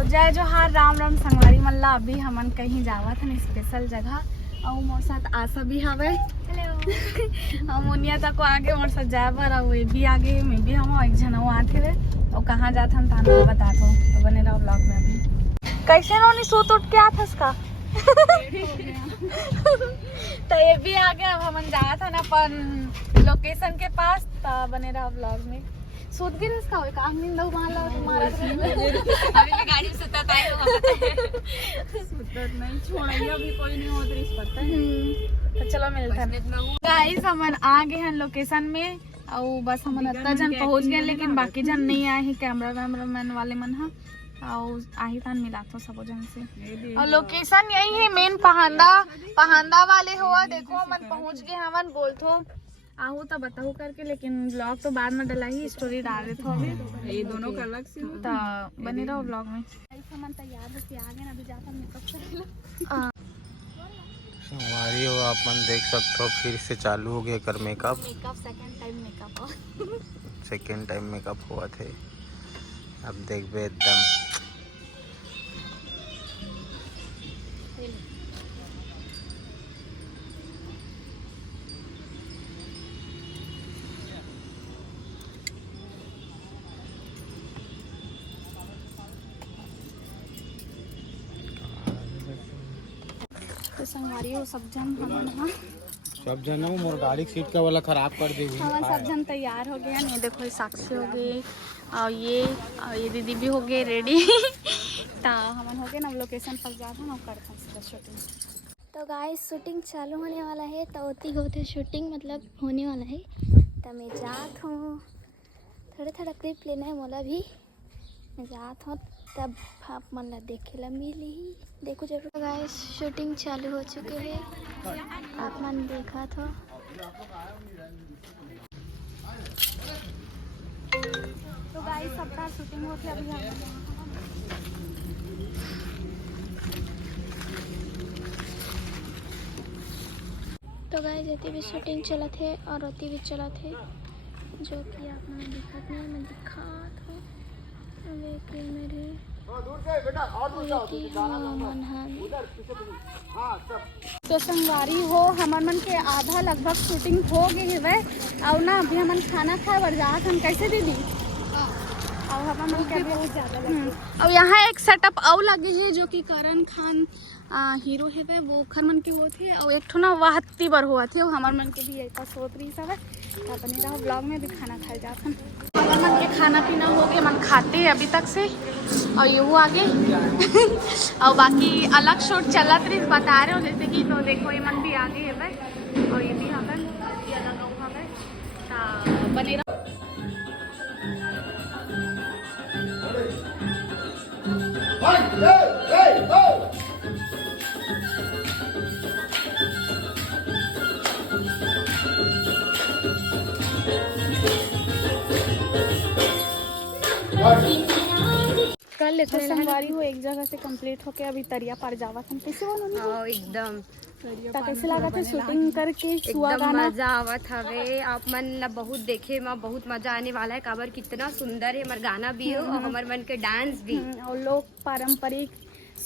तो जय जोहार, राम राम संगवारी मल्ला। अभी हमन कहीं जावत हन स्पेशल जगह और मोर साथ आशा भी हवे। हेलो। और मुनिया तक आगे मोर साथ जाए बर और ये भी आगे मैं भी हम एक जन आते हुए और कहाँ जात हम ताना बता दो। तो बने रहो ब्लॉग में। अभी कैसे रोनी सूत उठ के आत इसका। तो ये भी आगे अब हमन जाए था ना अपन लोकेशन के पास। तो बने रहो ब्लॉग में। सूत भी इसका हो काम नहीं दो मान लो तुम्हारा अभी गाड़ी में सुता था सुतत नहीं छोड़िए अभी कोई नहीं होत रिस पड़ता है। तो चलो मिलते हैं गाइस। हमन आ गए हैं लोकेशन में और बस हमन इतना जन पहुंच गए लेकिन बाकी जन नहीं आए हैं। कैमरामैन वाले मन हा और आही तान मिला तो सब जन से। और लोकेशन यही है मेन पहांदा वाले हुआ। देखो हमन पहुंच गए हमन बोलथो आहू तो बताऊ करके लेकिन ब्लॉग तो बाद में डला ही स्टोरी डाल देते हो अभी ये दोनों का अलग से तो बने रहो ब्लॉग में। सामान तैयार होके आ गए अभी जाकर मेकअप कर लो। हमारी हो अपन देख सकते हो फिर से चालू हो गया कर मेकअप। सेकेंड टाइम मेकअप हुआ थे। अब देख बे एकदम तो संगवारी हो सब जन हमन सब जन मोर गाड़ी सीट का वाला खराब कर दे। हमन सब जन तैयार हो गए हैं। देखो ये साक्षी हो गई और ये दीदी भी हो गए रेडी। तो हमन हो गए ना लोकेशन पर जाते हैं और करते हैं शूटिंग। तो गाइस शूटिंग चालू होने वाला है। तो होती होते शूटिंग मतलब होने वाला है। तो मैं जात हूँ थोड़ा क्लिप लेना है मोला भी। मैं जात हूँ तब आप मन ला देखे ला मिली। देखो जरूर गाइस शूटिंग चालू हो चुके हैं। आप मन देखा था। तो गाइस सबका शूटिंग होती है अभी तो गाइस अति भी शूटिंग चला थे और अति भी चला थे जो कि आप मन दिखत नहीं मैं दिखात हूँ। लेकिन मेरे तो संगवारी हो हमन मन के आधा लगभग शूटिंग हो गई है और ना अभी हमन खाना खाए बर जात हम कैसे दीदी और हमन मन के बहुत ज्यादा और यहाँ एक सेटअप और लगे है जो कि करण खान हीरो है वह वो खर मन के होते है और एक ठो ना वाहती बर हुआ थे हमार मन के भी ऐसा सोच रही सब है। अपने रहो ब्लॉग में भी खाना खाए जाते हैं। हमार मन के खाना पीना हो गया मन खाते हैं अभी तक से और ये वो आगे और बाकी अलग शूट चला रही बता रहे हो जैसे कि तो देखो ये मन भी आगे है भाई और ये भी हमें ये अलग हमें बने रहो। कर लेते संगवारी हो एक जगह से कंप्लीट होके अभी तरिया पार जावा हम कैसे हाँ एकदम कैसे लगा था शूटिंग करके एकदम मजा आवत हवे। आप मन ला बहुत देखे में बहुत मजा आने वाला है। काबर कितना सुंदर है हमार गाना भी हो और हमार मन के डांस भी और लोग पारंपरिक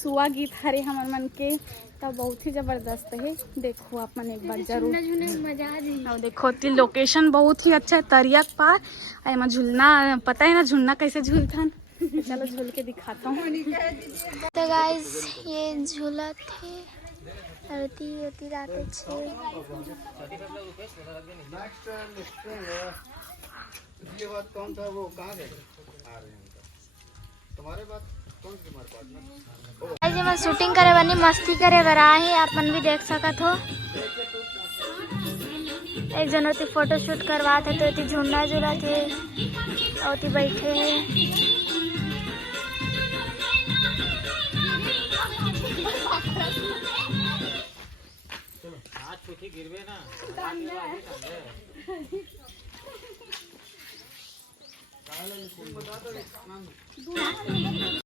सुआ गीत हरे हमार मन के तो बहुत ही जबरदस्त है। देखो आप मन एक बार जरूर मजा आ रही। और देखो लोकेशन बहुत ही अच्छा है तरिया पार। एमा झूलना पता है ना झूलना कैसे झूलता है। चलो झूल के दिखाता हूँ। तो गाइस ये झूला थे अति रात मैं शूटिंग करे बनी मस्ती करे बरा है। आप मन भी देख सकत हो। एक जन होती फोटो शूट करवा थे तो होती झूलना झूला थे और बैठे हैं। गिरबे ना